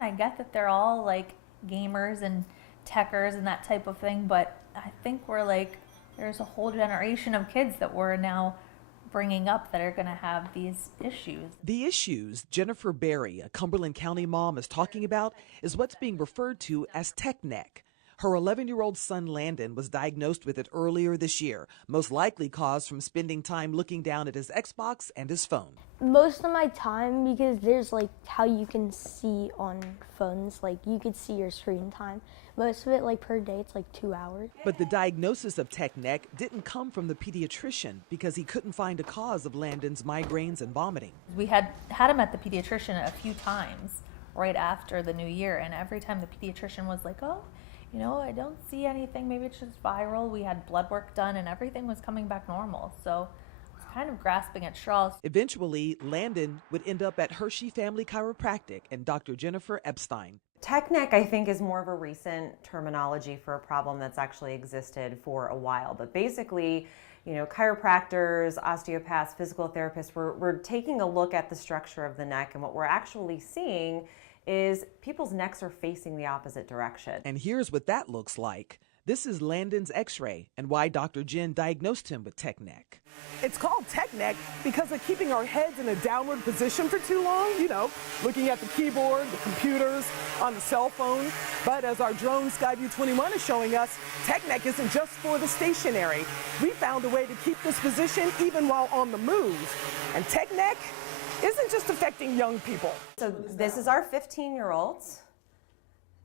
I get that they're all like gamers and techers and that type of thing, but I think we're like, there's a whole generation of kids that we're now bringing up that are going to have these issues. The issues Jennifer Berry, a Cumberland County mom, is talking about is what's being referred to as tech neck. Her 11-year-old son Landon was diagnosed with it earlier this year, most likely caused from spending time looking down at his Xbox and his phone. Most of my time, because there's like how you can see on phones, like you could see your screen time. Most of it, like per day, it's like 2 hours. But the diagnosis of tech neck didn't come from the pediatrician because he couldn't find a cause of Landon's migraines and vomiting. We had him at the pediatrician a few times right after the new year, and every time the pediatrician was like, oh, you know, I don't see anything, maybe it's just viral. We had blood work done and everything was coming back normal. So I was kind of grasping at straws. Eventually, Landon would end up at Hershey Family Chiropractic and Dr. Jennifer Epstein. Tech neck, I think, is more of a recent terminology for a problem that's actually existed for a while. But basically, you know, chiropractors, osteopaths, physical therapists, we're taking a look at the structure of the neck, and what we're actually seeing is people's necks are facing the opposite direction. And here's what that looks like. This is Landon's x-ray and why Dr. Jen diagnosed him with tech neck. It's called tech neck because of keeping our heads in a downward position for too long, you know, looking at the keyboard, the computers, on the cell phone. But as our drone Skyview 21 is showing us, tech neck isn't just for the stationary. We found a way to keep this position even while on the move. And tech neck isn't just affecting young people. So this is our 15-year-olds.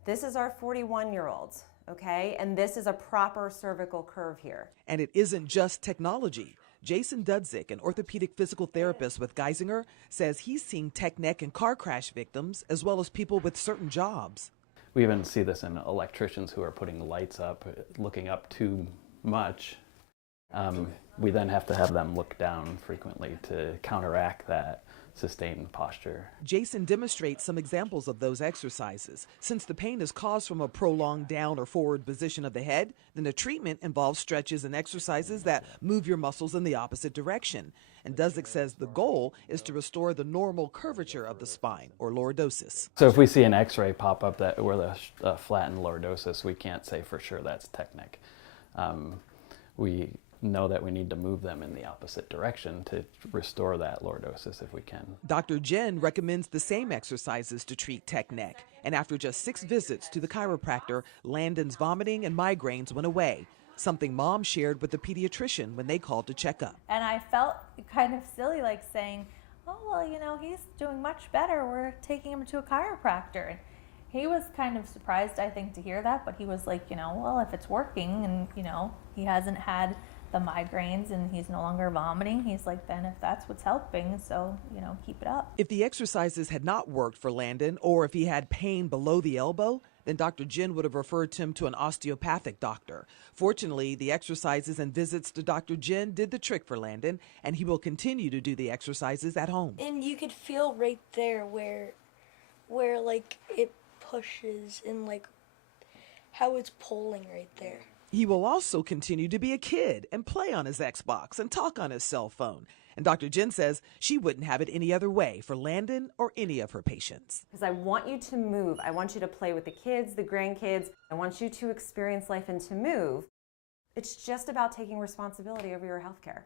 This is our 41-year-olds. Okay, and this is a proper cervical curve here. And it isn't just technology. Jason Dudzik, an orthopedic physical therapist with Geisinger, says he's seeing tech neck in car crash victims as well as people with certain jobs. We even see this in electricians who are putting lights up, looking up too much. We then have to have them look down frequently to counteract that sustained posture. Jason demonstrates some examples of those exercises. Since the pain is caused from a prolonged down or forward position of the head, then the treatment involves stretches and exercises that move your muscles in the opposite direction. And Dudzik says the goal is to restore the normal curvature of the spine, or lordosis. So if we see an x-ray pop up that where the flattened lordosis, we can't say for sure that's tech neck. We know that we need to move them in the opposite direction to restore that lordosis if we can. Dr. Jen recommends the same exercises to treat tech neck, and after just 6 visits to the chiropractor, Landon's vomiting and migraines went away, something mom shared with the pediatrician when they called to check up. And I felt kind of silly, like saying, oh, well, you know, he's doing much better. We're taking him to a chiropractor. And he was kind of surprised, I think, to hear that, but he was like, you know, well, if it's working and, you know, he hasn't had the migraines and he's no longer vomiting, he's like, then if that's what's helping, so, you know, keep it up. If the exercises had not worked for Landon, or if he had pain below the elbow, then Dr. Jen would have referred him to an osteopathic doctor. Fortunately, the exercises and visits to Dr. Jen did the trick for Landon, and he will continue to do the exercises at home. And you could feel right there where like it pushes and like how it's pulling right there. He will also continue to be a kid and play on his Xbox and talk on his cell phone. And Dr. Jen says she wouldn't have it any other way for Landon or any of her patients. Because I want you to move. I want you to play with the kids, the grandkids. I want you to experience life and to move. It's just about taking responsibility over your health care.